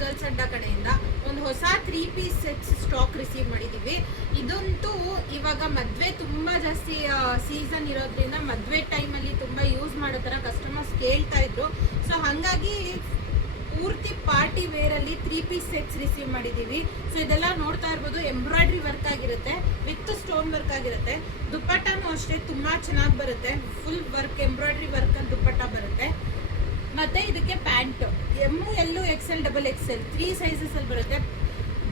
Girls ಅಡ್ಡ ಕಡೆಯಿಂದ ಒಂದು ಹೊಸ 3 ಪೀಸ್ ಸೆಟ್ಸ್ ಸ್ಟಾಕ್ ರಿಸೀವ್ ಮಾಡಿದ್ದೀವಿ. ಇದಂತೂ ಇವಾಗ ಮದುವೆ ತುಂಬ ಜಾಸ್ತಿ ಸೀಸನ್ ಇರೋದ್ರಿಂದ ಮದುವೆ ಟೈಮಲ್ಲಿ ತುಂಬ ಯೂಸ್ ಮಾಡೋ ಥರ ಕಸ್ಟಮರ್ಸ್ ಕೇಳ್ತಾ ಇದ್ರು. ಸೊ ಹಾಗಾಗಿ ಪೂರ್ತಿ ಪಾರ್ಟಿ ವೇರಲ್ಲಿ 3 ಪೀಸ್ ಸೆಟ್ಸ್ ರಿಸೀವ್ ಮಾಡಿದ್ದೀವಿ. ಸೊ ಇದೆಲ್ಲ ನೋಡ್ತಾ ಇರ್ಬೋದು, ಎಂಬ್ರಾಯ್ಡ್ರಿ ವರ್ಕ್ ಆಗಿರುತ್ತೆ, ವಿತ್ ಸ್ಟೋನ್ ವರ್ಕ್ ಆಗಿರುತ್ತೆ. ದುಪ್ಪಟ್ಟನೂ ಅಷ್ಟೇ ತುಂಬ ಚೆನ್ನಾಗಿ ಬರುತ್ತೆ, ಫುಲ್ ವರ್ಕ್ ಎಂಬ್ರಾಯ್ಡ್ರಿ ವರ್ಕ್ ಅಲ್ಲಿ ದುಪ್ಪಟ್ಟ ಬರುತ್ತೆ. ಮತ್ತು ಇದಕ್ಕೆ pant ML XL XXL 3 sizes ಅಲ್ಲಿ ಬರುತ್ತೆ.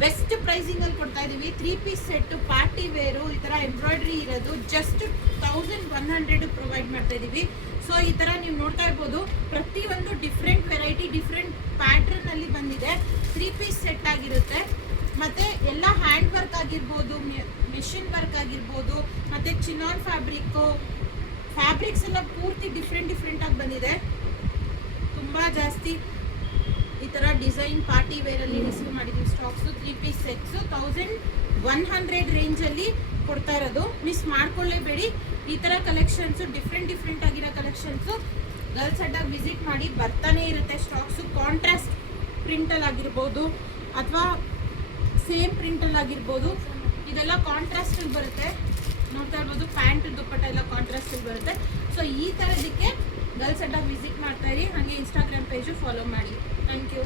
ಬೆಸ್ಟ್ ಪ್ರೈಸಿಂಗಲ್ಲಿ ಕೊಡ್ತಾ ಇದ್ದೀವಿ. 3 ಪೀಸ್ ಸೆಟ್ಟು ಪಾರ್ಟಿ ವೇರು ಈ ಥರ ಎಂಬ್ರಾಯ್ಡ್ರಿ ಇರೋದು ಜಸ್ಟ್ 1100 ಪ್ರೊವೈಡ್ ಮಾಡ್ತಾ ಇದ್ದೀವಿ. ಸೊ ಈ ಥರ ನೀವು ನೋಡ್ತಾ ಇರ್ಬೋದು, ಪ್ರತಿಯೊಂದು ಡಿಫ್ರೆಂಟ್ ವೆರೈಟಿ ಡಿಫ್ರೆಂಟ್ ಪ್ಯಾಟ್ರನಲ್ಲಿ ಬಂದಿದೆ. 3 ಪೀಸ್ ಸೆಟ್ ಆಗಿರುತ್ತೆ. ಮತ್ತು ಎಲ್ಲ ಹ್ಯಾಂಡ್ ವರ್ಕ್ ಆಗಿರ್ಬೋದು, ಮೆಷಿನ್ ವರ್ಕ್ ಆಗಿರ್ಬೋದು, ಮತ್ತು ಚಿನಾನ್ ಫ್ಯಾಬ್ರಿಕ್ಸ್ ಎಲ್ಲ ಪೂರ್ತಿ ಡಿಫ್ರೆಂಟಾಗಿ ಬಂದಿದೆ. ತುಂಬ ಜಾಸ್ತಿ ಈ ಥರ ಡಿಸೈನ್ ಪಾರ್ಟಿ ವೇರಲ್ಲಿ ರಿಸೀವ್ ಮಾಡಿದ್ದೀವಿ ಸ್ಟಾಕ್ಸು. 3 ಪೀಸ್ ಸೆಟ್ಸು 1100 ರೇಂಜಲ್ಲಿ ಕೊಡ್ತಾ ಇರೋದು. ಮಿಸ್ ಮಾಡ್ಕೊಳ್ಳೇಬೇಡಿ. ಈ ಥರ ಕಲೆಕ್ಷನ್ಸು ಡಿಫ್ರೆಂಟ್ ಆಗಿರೋ ಕಲೆಕ್ಷನ್ಸು ಗರ್ಲ್ಸ್ ಅಡ್ಡಾಗಿ ವಿಸಿಟ್ ಮಾಡಿ, ಬರ್ತಾನೆ ಇರುತ್ತೆ ಸ್ಟಾಕ್ಸು. ಕಾಂಟ್ರಾಸ್ಟ್ ಪ್ರಿಂಟಲ್ಲಿ ಆಗಿರ್ಬೋದು ಅಥವಾ ಸೇಮ್ ಪ್ರಿಂಟಲ್ಲಿ ಆಗಿರ್ಬೋದು, ಇದೆಲ್ಲ ಕಾಂಟ್ರಾಸ್ಟಲ್ಲಿ ಬರುತ್ತೆ. ನೋಡ್ತಾ ಇರ್ಬೋದು, ಪ್ಯಾಂಟ್ ದುಪ್ಪಟ್ಟ ಎಲ್ಲ ಕಾಂಟ್ರಾಸ್ಟಲ್ಲಿ ಬರುತ್ತೆ. ಸೊ ಈ ಥರದಕ್ಕೆ ಗರ್ಲ್ಸ್ ಅಡ್ಡಾಗಿ ವಿಸಿಟ್ ಮಾಡ್ತಾ ಇರಿ. ಹಾಗೆ ಇನ್ಸ್ಟಾಗ್ರಾಮ್ ಪೇಜು ಫಾಲೋ ಮಾಡಿ. Thank you.